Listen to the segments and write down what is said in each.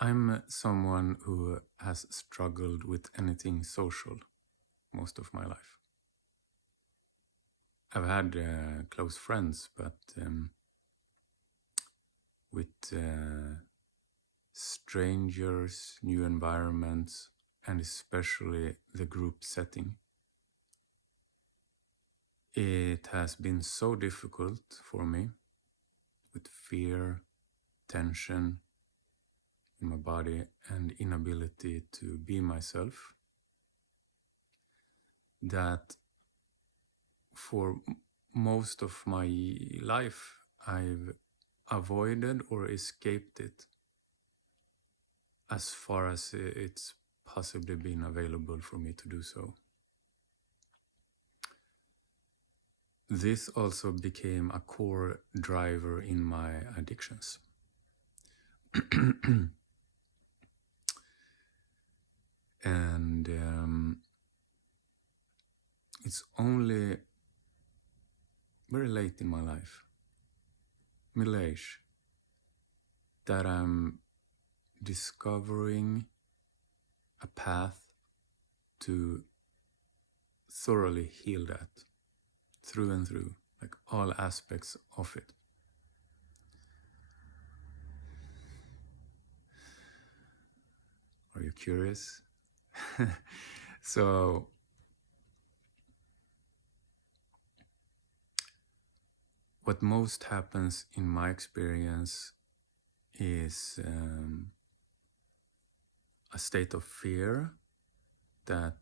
I'm someone who has struggled with anything social most of my life. I've had close friends, but with strangers, new environments, and especially the group setting, it has been so difficult for me with fear, tension in my body, and inability to be myself that for most of my life I've avoided or escaped it as far as it's possibly been available for me to do so. This also became a core driver in my addictions. And it's only very late in my life, middle age, that I'm discovering a path to thoroughly heal that through and through, like all aspects of it. Are you curious? So what most happens in my experience is a state of fear that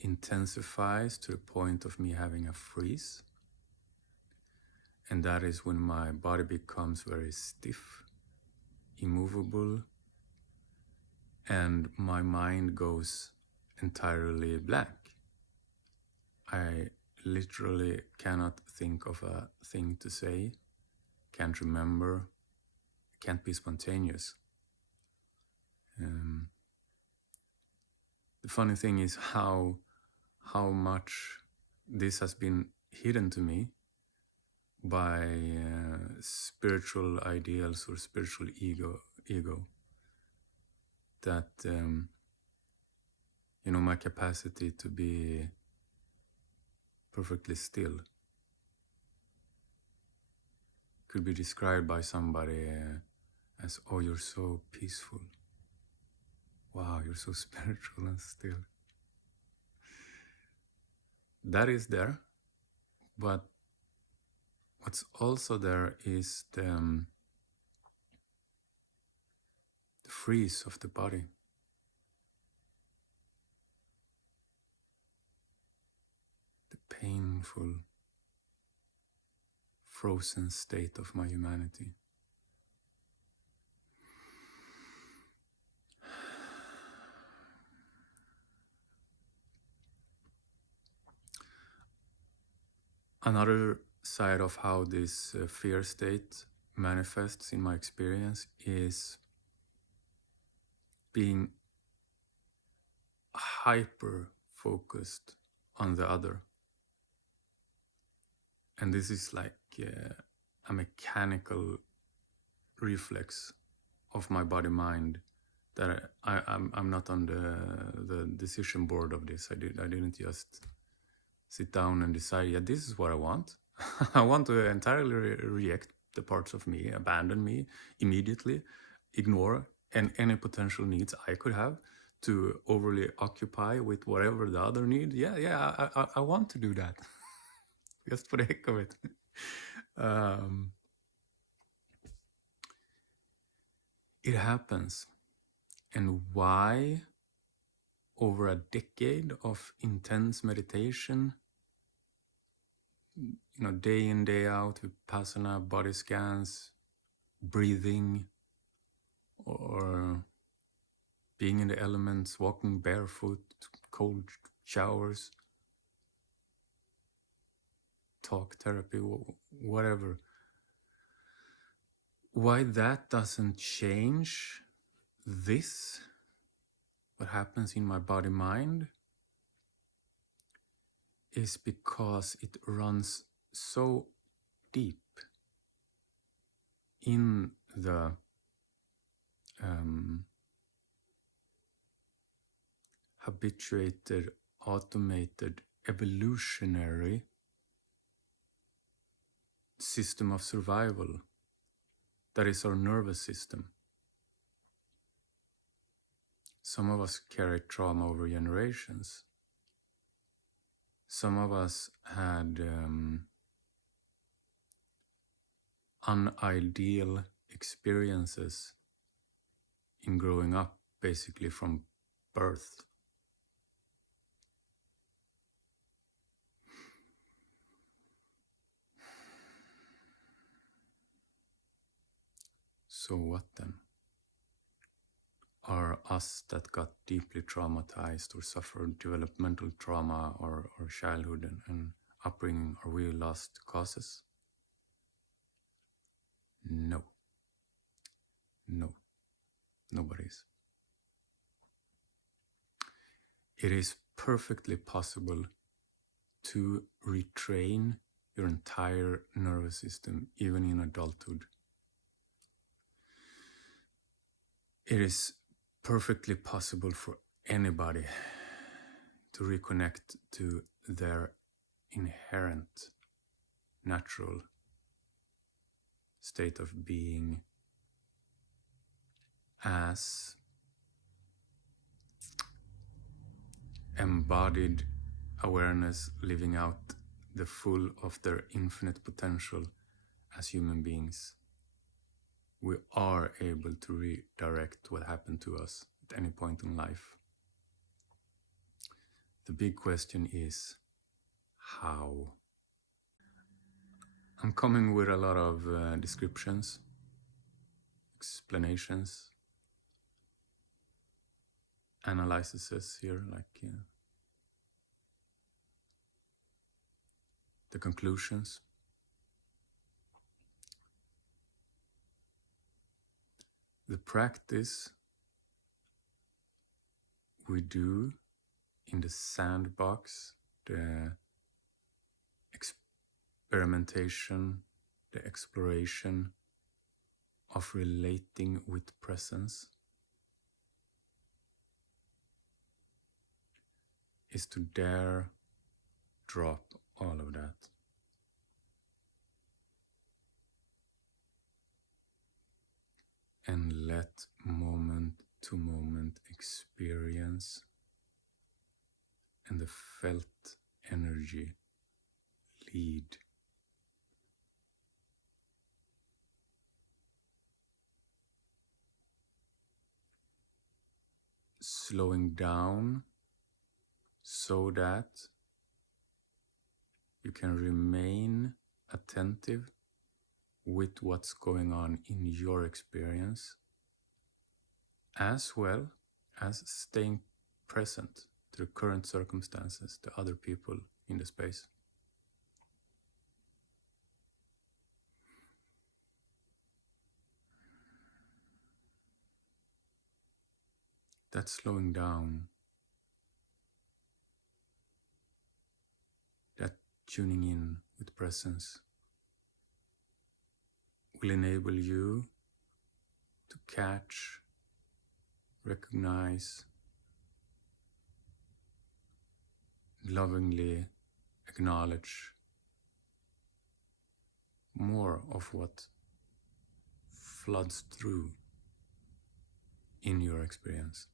intensifies to the point of me having a freeze. And that is when my body becomes very stiff, immovable, and my mind goes entirely blank. I literally cannot think of a thing to say, can't remember, can't be spontaneous. The funny thing is how much this has been hidden to me by spiritual ideals or spiritual ego that my capacity to be perfectly still could be described by somebody as, oh, you're so peaceful. Wow, you're so spiritual and still. That is there, but what's also there is the freeze of the body. The painful, frozen state of my humanity. Another side of how this fear state manifests in my experience is being hyper focused on the other. And this is like a mechanical reflex of my body mind that I'm not on the decision board of this. I didn't just sit down and decide, yeah, this is what I want. I want to entirely reject the parts of me, abandon me immediately, ignore any potential needs I could have, to overly occupy with whatever the other need. Yeah, I want to do that. Just for the heck of it. It happens. And why? Over a decade of intense meditation, day in, day out, vipassana, body scans, breathing, or being in the elements, walking barefoot, cold showers, talk therapy, whatever. Why that doesn't change this, what happens in my body mind, is because it runs so deep in the habituated, automated, evolutionary system of survival that is our nervous system. Some of us carry trauma over generations. Some of us had unideal experiences in growing up, basically from birth. So what then? Are us that got deeply traumatized or suffered developmental trauma or childhood and upbringing, are we lost causes? No. No. Nobody is. It is perfectly possible to retrain your entire nervous system, even in adulthood. It is perfectly possible for anybody to reconnect to their inherent, natural state of being as embodied awareness, living out the full of their infinite potential as human beings. We are able to redirect what happened to us at any point in life. The big question is, how? I'm coming with a lot of descriptions, explanations, analyses here, like the conclusions. The practice we do in the sandbox, the experimentation, the exploration of relating with presence, is to dare drop all of that. And let moment to moment experience and the felt energy lead. Slowing down so that you can remain attentive with what's going on in your experience, as well as staying present to the current circumstances, to other people in the space. That slowing down, that tuning in with presence, will enable you to catch, recognize, lovingly acknowledge more of what floods through in your experience.